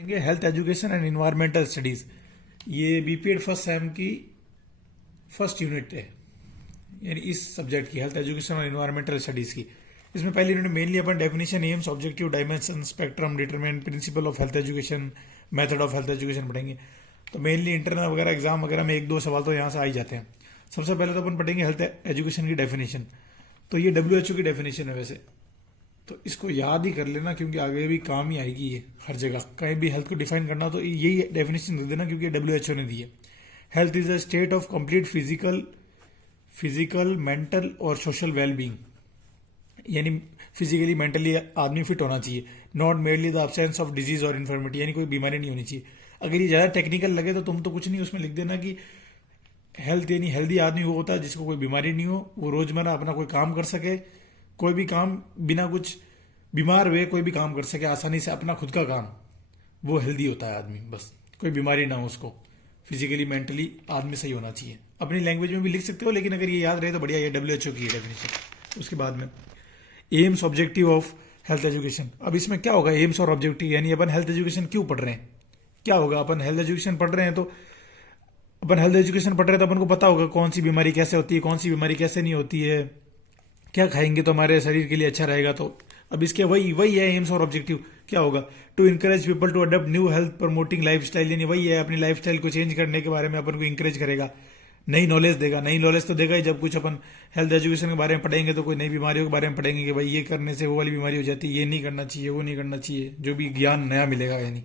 Health education and environmental studies. ये BPEd first sem की first unit है, यानी इस सब्जेक्ट की हेल्थ एजुकेशन और इन्वायरमेंटल स्टडीज की। इसमें पहली unit mainly upon definition, AIIMS, objective, dimension, spectrum, determinant, principle of health education, method of health education पढ़ेंगे। तो मेनली इंटरनल वगैरह एग्जाम वगैरह में एक दो सवाल तो यहाँ से आ ही जाते हैं। सबसे पहले तो अपन पढ़ेंगे हेल्थ एजुकेशन की डेफिनेशन। तो ये WHO की डेफिनेशन है वैसे, तो इसको याद ही कर लेना क्योंकि आगे भी काम ही आएगी ये हर जगह। कहीं भी हेल्थ को डिफाइन करना तो यही डेफिनेशन दे देना क्योंकि WHO ने दी है। Health is a state of complete physical mental और सोशल वेलबींग, यानी फिजिकली मेंटली आदमी फिट होना चाहिए, not merely the absence of disease और इन्फॉर्मिटी, यानी कोई बीमारी नहीं होनी चाहिए। अगर ये ज्यादा टेक्निकल लगे तो तुम तो कुछ नहीं उसमें लिख देना कि हेल्थ यानी हेल्दी आदमी वो होता है जिसको कोई बीमारी नहीं हो, वो रोजमर्रा अपना कोई काम कर सके, कोई भी काम बिना कुछ बीमार हुए कोई भी काम कर सके आसानी से, अपना खुद का काम, वो हेल्दी होता है आदमी। बस कोई बीमारी ना हो उसको, फिजिकली मेंटली आदमी सही होना चाहिए। अपनी लैंग्वेज में भी लिख सकते हो, लेकिन अगर ये याद रहे तो बढ़िया। ये WHO की डेफिनेशन। उसके बाद में AIIMS objective of health education. अब इसमें क्या होगा एम्स और ऑब्जेक्टिव, यानी अपन हेल्थ एजुकेशन क्यों पढ़ रहे हैं, क्या होगा। अपन हेल्थ एजुकेशन पढ़ रहे हैं तो अपन को पता होगा कौन सी बीमारी कैसे होती है, कौन सी बीमारी कैसे नहीं होती है, क्या खाएंगे तो हमारे शरीर के लिए अच्छा रहेगा। तो अब इसके वही है एम्स और ऑब्जेक्टिव। क्या होगा, to encourage people to adopt new health promoting lifestyle, यानी वही है अपनी लाइफ स्टाइल को चेंज करने के बारे में अपन को इंकरेज करेगा, नई नॉलेज देगा। नई नॉलेज तो देगा ही जब कुछ अपन हेल्थ एजुकेशन के बारे में पढ़ेंगे, तो कोई नई बीमारियों के बारे में पढ़ेंगे कि भाई ये करने से वो वाली बीमारी हो जाती है, ये नहीं करना चाहिए, वो नहीं करना चाहिए, जो भी ज्ञान नया मिलेगा। यानी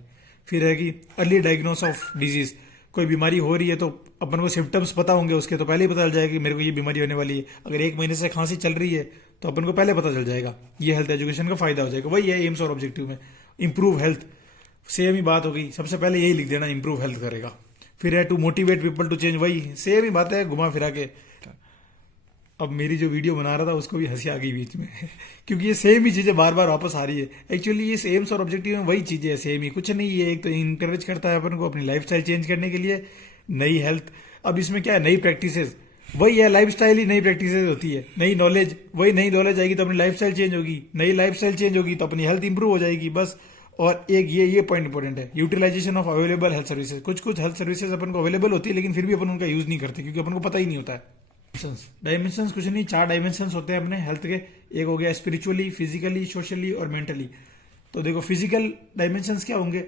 फिर है कि अर्ली डायग्नोस ऑफ डिजीज, कोई बीमारी हो रही है तो अपन को सिम्टम्स पता होंगे उसके, तो पहले ही पता चल जाएगा कि मेरे को ये बीमारी होने वाली है। अगर 1 महीने से खांसी चल रही है तो अपन को पहले पता चल जाएगा, ये हेल्थ एजुकेशन का फायदा हो जाएगा। वही है एम्स और ऑब्जेक्टिव में। इंप्रूव हेल्थ, सेम ही बात हो गई, सबसे पहले यही लिख देना, इंप्रूव हेल्थ करेगा। फिर है to motivate people to change, वही सेम ही बात है घुमा फिरा के। अब मेरी जो वीडियो बना रहा था उसको भी हंसी आ गई बीच में क्योंकि ये सेम ही चीजें बार बार वापस आ रही है। एक्चुअली ये एम्स और ऑब्जेक्टिव में वही चीजें है, सेम ही, कुछ नहीं है। एक तो इंकरेज करता है अपन को अपनी लाइफस्टाइल चेंज करने के लिए, नई हेल्थ। अब इसमें क्या है, नई प्रैक्टिसेस, वही है लाइफस्टाइल ही नई प्रैक्टिसेस होती है। नई नॉलेज, वही नई नॉलेज आएगी तो अपनी लाइफस्टाइल चेंज होगी, नई लाइफस्टाइल चेंज होगी तो अपनी हेल्थ इंप्रूव हो जाएगी, बस। और एक ये पॉइंट इंपॉर्टेंट है, utilization of available health services. कुछ हेल्थ सर्विसेज अपन को अवेलेबल होती है लेकिन फिर भी अपन उनका यूज नहीं करते क्योंकि अपन को पता ही नहीं होता है। डायमेंशंस कुछ नहीं, 4 डायमेंशंस होते हैं अपने हेल्थ के। एक हो गया स्पिरिचुअली, फिजिकली, सोशली और मेंटली। तो देखो फिजिकल डायमेंशंस क्या होंगे,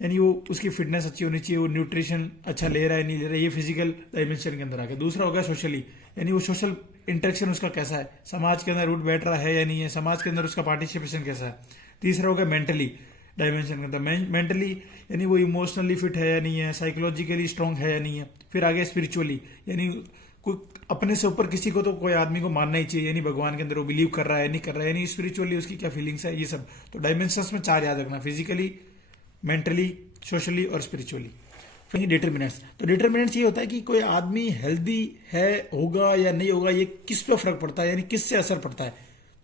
यानी वो उसकी फिटनेस अच्छी होनी चाहिए, वो न्यूट्रिशन अच्छा ले रहा है नहीं ले रहा है, ये फिजिकल डायमेंशन के अंदर आ गया। दूसरा हो गया सोशली, यानी वो सोशल इंटरेक्शन उसका कैसा है, समाज के अंदर रूट बैठ रहा है या नहीं है, समाज के अंदर उसका पार्टिसिपेशन कैसा है। तीसरा हो गया मेंटली डायमेंशन के अंदर, मेंटली यानी वो इमोशनली फिट है या नहीं है, साइकोलॉजिकली स्ट्रांग है या नहीं है। फिर आगे स्पिरिचुअली, यानी कोई अपने से ऊपर किसी को तो कोई आदमी को मानना ही चाहिए, यानी भगवान के अंदर वो बिलीव कर रहा है नहीं कर रहा है, यानी स्पिरिचुअली उसकी क्या फीलिंग्स है, ये सब। तो डायमेंशंस में 4 याद रखना, फिजिकली, मेंटली, सोशली और स्पिरिचुअली। फिर डिटर्मिनेंट्स, तो डिटर्मिनेंट्स ये होता है कि कोई आदमी हेल्दी है, होगा या नहीं होगा, ये किस पे फर्क पड़ता है, यानी किससे असर पड़ता है,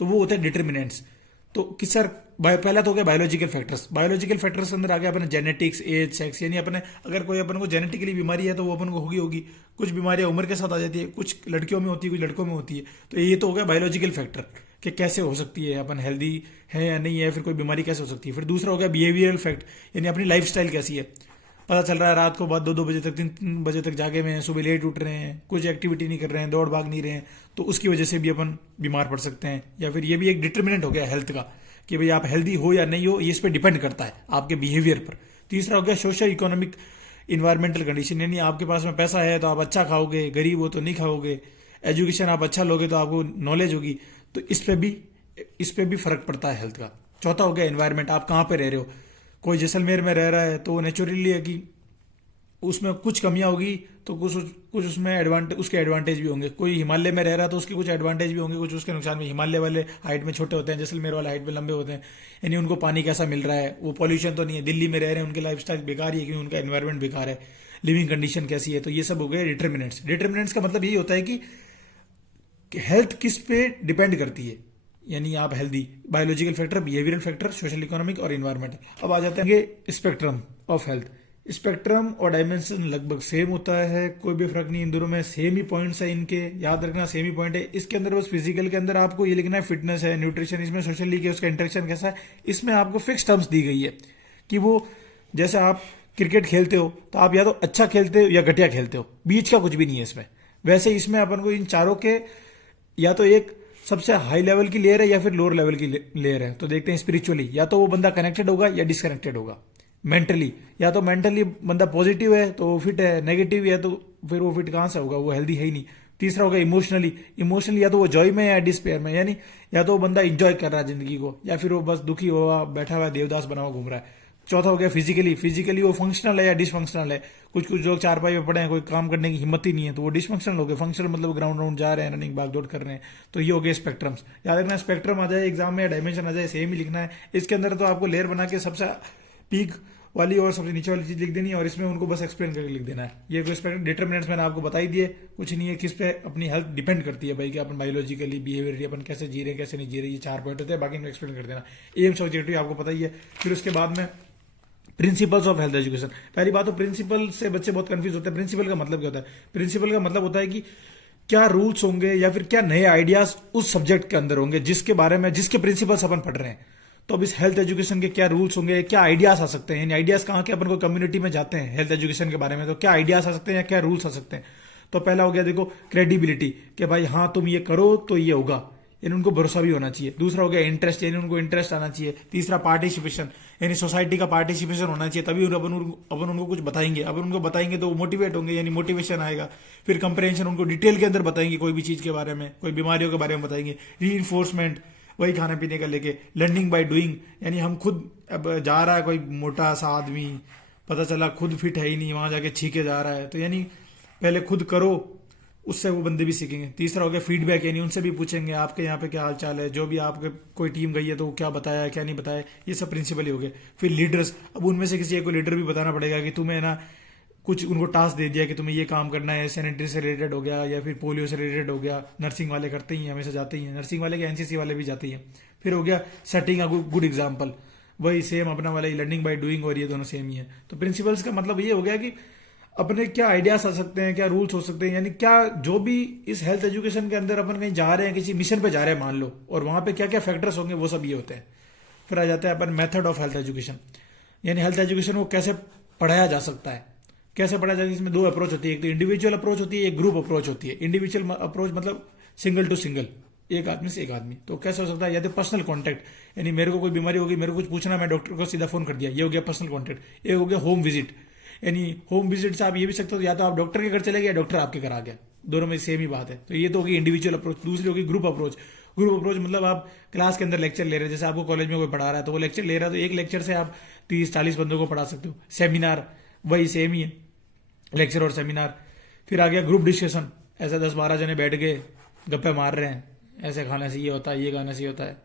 तो वो होते हैं डिटर्मिनेंट्स। तो किस सर, पहला तो हो गया बायोलॉजिकल फैक्टर्स। बायोलॉजिकल फैक्टर्स के अंदर आ गया अपने जेनेटिक्स, एज, सेक्स, यानी अपने अगर कोई अपन को जेनेटिकली बीमारी है तो वो अपन को होगी। कुछ बीमारियां उम्र के साथ आ जाती है, कुछ लड़कियों में होती है, कुछ लड़कों में होती है। तो ये तो हो गया बायोलॉजिकल फैक्टर कि कैसे हो सकती है, अपन हेल्दी है या नहीं है, फिर कोई बीमारी कैसे हो सकती है। फिर दूसरा हो गया बिहेवियरल फैक्ट, यानी अपनी लाइफ स्टाइल कैसी है। पता चल रहा है रात को बाद 2-2 बजे तक, 3-3 बजे तक जागे में, सुबह लेट उठ रहे हैं, कुछ एक्टिविटी नहीं कर रहे हैं, दौड़ भाग नहीं रहे हैं, तो उसकी वजह से भी अपन बीमार पड़ सकते हैं। या फिर ये भी एक डिटर्मिनेंट हो गया हेल्थ का कि भाई आप हेल्दी हो या नहीं हो, ये इस पर डिपेंड करता है आपके बिहेवियर पर। तीसरा हो गया सोशल इकोनॉमिक इन्वायरमेंटल कंडीशन, यानी आपके पास में पैसा है तो आप अच्छा खाओगे, गरीब हो तो नहीं खाओगे, एजुकेशन आप अच्छा लोगे तो आपको नॉलेज होगी, तो इस पे भी फर्क पड़ता है हेल्थ का। चौथा हो गया एनवायरमेंट, आप कहाँ पे रह रहे हो। कोई जैसलमेर में रह रहा है तो नेचुरली है कि उसमें कुछ कमियां होगी तो कुछ उसमें उसके एडवांटेज भी होंगे। कोई हिमालय में रह रहा है तो उसके कुछ एडवांटेज भी होंगे, कुछ उसके नुकसान भी। हिमालय वाले हाइट में छोटे होते हैं, जैसलमेर वाले हाइट में लंबे होते हैं, यानी उनको पानी कैसा मिल रहा है, वो पॉल्यूशन तो नहीं है, दिल्ली में रह रहे हैं उनकी लाइफस्टाइल बेकार ही है क्योंकि उनका एनवायरमेंट बेकार है, लिविंग कंडीशन कैसी है। तो ये सब हो गए डिटर्मिनेंट्स। डिटर्मिनेंट्स का मतलब यही होता है कि हेल्थ किस पे डिपेंड करती है, यानी आप healthy, biological factor, behavioural factor, social economic और इन्वायरमेंट। अब आ जाते हैं स्पेक्ट्रम ऑफ हेल्थ। स्पेक्ट्रम और डायमेंशन लगभग सेम होता है, कोई भी फर्क नहीं इन दोनों में, सेम ही पॉइंट्स है इनके, याद रखना सेम ही पॉइंट है। इसके अंदर बस फिजिकल के अंदर आपको ये लिखना है फिटनेस है, न्यूट्रिशन, इसमें सोशली के उसका इंटरेक्शन कैसा है, इसमें आपको फिक्स टर्म्स दी गई है कि वो जैसे आप क्रिकेट खेलते हो तो आप या तो अच्छा खेलते हो या घटिया खेलते हो, बीच का कुछ भी नहीं है इसमें। वैसे इसमें अपन को इन चारों के या तो एक सबसे हाई लेवल की लेयर है या फिर लोअर लेवल की लेयर है। तो देखते हैं स्पिरिचुअली, या तो वो बंदा कनेक्टेड होगा या डिसकनेक्टेड होगा। मेंटली, या तो मेंटली बंदा पॉजिटिव है तो वो फिट है, नेगेटिव है तो फिर वो फिट कहाँ से होगा, वो हेल्दी है ही नहीं। तीसरा होगा इमोशनली, इमोशनली या तो वो जॉय में है या डिस्पेयर में, यानी या तो वो बंदा इंजॉय कर रहा है जिंदगी को या फिर वो बस दुखी हुआ बैठा हुआ देवदास बना हुआ घूम रहा है। चौथा हो गया फिजिकली, फिजिकली वो फंक्शनल है या डिसफंक्शनल है। कुछ कुछ लोग चारपाई में पड़े हैं, कोई काम करने की हिम्मत ही नहीं है, तो वो डिसफंक्शनल हो गए। फंक्शनल मतलब ग्राउंड राउंड जा रहे हैं, रनिंग भाग दौड़ कर रहे हैं। तो ये हो गए स्पेक्ट्रम्स। याद रखना, स्पेक्ट्रम आ जाए एग्जाम में या डायमेंशन आ जाए, सेम ही लिखना है। इसके अंदर तो आपको लेयर बना के सबसे पीक वाली और सबसे नीचे वाली चीज लिख देनी है और इसमें उनको बस एक्सप्लेन करके लिख देना है। ये कोई स्पेक्ट्रम डिटर्मिनेंट्स मैंने आपको बताई दिए, कुछ नहीं है। किस पे अपनी हेल्थ डिपेंड करती है भाई, कि अपन बायोलॉजिकली बिहेवियरली अपन कैसे जी रहे हैं कैसे नहीं जी रहे, ये 4 पॉइंट होते हैं। बाकी इनको एक्सप्लेन कर देना। एम्स ऑब्जेक्टिव आपको पता ही है। फिर उसके बाद में प्रिंसिपल्स ऑफ हेल्थ एजुकेशन। पहली बात तो प्रिंसिपल से बच्चे बहुत कंफ्यूज होते हैं। प्रिंसिपल का मतलब क्या होता है? प्रिंसिपल का मतलब होता है कि क्या रूल्स होंगे या फिर क्या नए आइडियाज उस सब्जेक्ट के अंदर होंगे जिसके बारे में, जिसके प्रिंसिपल्स अपन पढ़ रहे हैं। तो अब इस हेल्थ एजुकेशन के क्या रूल्स होंगे, क्या आइडियाज आ सकते हैं, आइडियाज कहाँ के अपन को कम्युनिटी में जाते हैं हेल्थ एजुकेशन के बारे में, तो क्या आइडियाज आ सकते हैं या क्या रूल्स आ सकते हैं। तो पहला हो गया देखो क्रेडिबिलिटी, कि भाई हाँ तुम ये करो तो ये होगा, यानी उनको भरोसा भी होना चाहिए। दूसरा हो गया इंटरेस्ट, यानी उनको इंटरेस्ट आना चाहिए। तीसरा पार्टिसिपेशन, यानी सोसाइटी का पार्टिसिपेशन होना चाहिए, तभी अपन उनको कुछ बताएंगे। अपन उनको बताएंगे तो वो मोटिवेट होंगे, यानी मोटिवेशन आएगा। फिर कंप्रेhension, उनको डिटेल के अंदर बताएंगे कोई भी चीज के बारे में, कोई बीमारियों के बारे में बताएंगे। रीइंफोर्समेंट, वही खाने पीने का लेके। लर्निंग बाय डूइंग, यानी हम खुद, अब जा रहा है कोई मोटा सा आदमी, पता चला खुद फिट है ही नहीं, वहां जाके छीके जा रहा है, तो यानी पहले खुद करो, उससे वो बंदे भी सीखेंगे। तीसरा हो गया फीडबैक, यानी उनसे भी पूछेंगे आपके यहाँ पे क्या हाल चाल है, जो भी आपके कोई टीम गई है तो क्या बताया क्या नहीं बताया, ये सब प्रिंसिपल ही हो गए। फिर लीडर्स, अब उनमें से किसी एक को लीडर भी बताना पड़ेगा कि तुम्हें ना कुछ उनको टास्क दे दिया कि तुम्हें ये काम करना है, सैनिटरी से रिलेटेड हो गया या फिर पोलियो से रिलेटेड हो गया। नर्सिंग वाले करते ही हैं, हमेशा जाते ही हैं, नर्सिंग वाले के एनसीसी वाले भी जाते ही हैं। फिर हो गया सेटिंग अ गुड एग्जाम्पल, वही सेम अपना वाला ही लर्निंग बाय डूइंग, और ये दोनों सेम ही है। तो प्रिंसिपल्स का मतलब ये हो गया कि अपने क्या आइडियाज आ सकते हैं, क्या रूल्स हो सकते हैं, यानी क्या जो भी इस हेल्थ एजुकेशन के अंदर अपन कहीं जा रहे हैं, किसी मिशन पे जा रहे हैं मान लो, और वहां पे क्या क्या फैक्टर्स होंगे, वो सब ये होते हैं। फिर आ जाता है अपन मेथड ऑफ हेल्थ एजुकेशन, यानी हेल्थ एजुकेशन को कैसे पढ़ाया जा सकता है, कैसे पढ़ाया जाता है। इसमें 2 अप्रोच होती है, एक तो इंडिविजुअल अप्रोच होती है, एक ग्रुप अप्रोच होती है। इंडिविजुअल अप्रोच मतलब सिंगल टू सिंगल, एक आदमी से एक आदमी। तो कैसे हो सकता है, या तो पर्सनल कॉन्टैक्ट, यानी मेरे को कोई बीमारी होगी, मेरे को कुछ पूछना, मैं डॉक्टर को सीधा फोन कर दिया, ये हो गया पर्सनल कॉन्टैक्ट। एक हो गया होम विजिट, यानी होम विजिट से आप ये भी सकते हो, या तो आप डॉक्टर के घर चले गए या डॉक्टर आपके घर आ गया, दोनों में सेम ही बात है। तो ये तो होगी इंडिविजुअल अप्रोच। दूसरी होगी ग्रुप अप्रोच। ग्रुप अप्रोच मतलब आप क्लास के अंदर लेक्चर ले रहे हैं, जैसे आपको कॉलेज में कोई पढ़ा रहा है तो वो लेक्चर ले रहा है, तो एक लेक्चर से आप 30-40 बंदों को पढ़ा सकते हो। सेमिनार वही सेम ही है, लेक्चर और सेमिनार। फिर आ गया ग्रुप डिस्कशन, ऐसे 10-12 जने बैठ गए गप्पे मार रहे हैं, ऐसे खाने से ये होता है, ये खाने से ये होता है,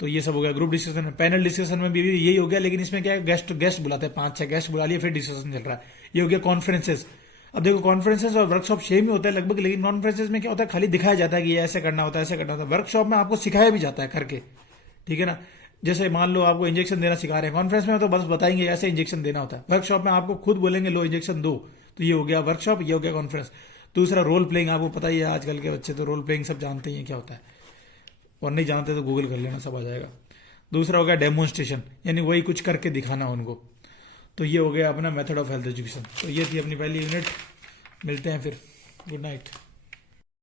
तो ये सब हो गया ग्रुप डिस्कशन में। पैनल डिस्कशन में भी यही हो गया, लेकिन इसमें क्या है, गेस्ट बुलाते हैं, 5-6 गेस्ट बुला लिए, फिर डिस्कशन चल रहा है। ये हो गया कॉन्फ्रेंसेस। अब देखो कॉन्फ्रेंसेस और वर्कशॉप सेम ही होता है लगभग, लेकिन कॉन्फ्रेंसेस में क्या होता है, खाली दिखाया जाता है कि ये ऐसे करना होता है, ऐसे करना होता है। वर्कशॉप में आपको सिखाया भी जाता है करके, ठीक है ना। जैसे मान लो आपको इंजेक्शन देना सिखा रहे हैं, कॉन्फ्रेंस में तो बस बताएंगे ऐसे इंजेक्शन देना होता है। वर्कशॉप में आपको खुद बोलेंगे लो इंजेक्शन दो, तो ये हो गया वर्कशॉप, ये हो गया कॉन्फ्रेंस। दूसरा रोल प्लेइंग, आपको पता ही है आजकल के बच्चे तो रोल प्लेइंग सब जानते ही हैं क्या होता है, और नहीं जानते तो गूगल कर लेना, सब आ जाएगा। दूसरा हो गया डेमोन्स्ट्रेशन, यानी वही कुछ करके दिखाना उनको। तो ये हो गया अपना मेथड ऑफ हेल्थ एजुकेशन। तो ये थी अपनी पहली यूनिट, मिलते हैं फिर, गुड नाइट।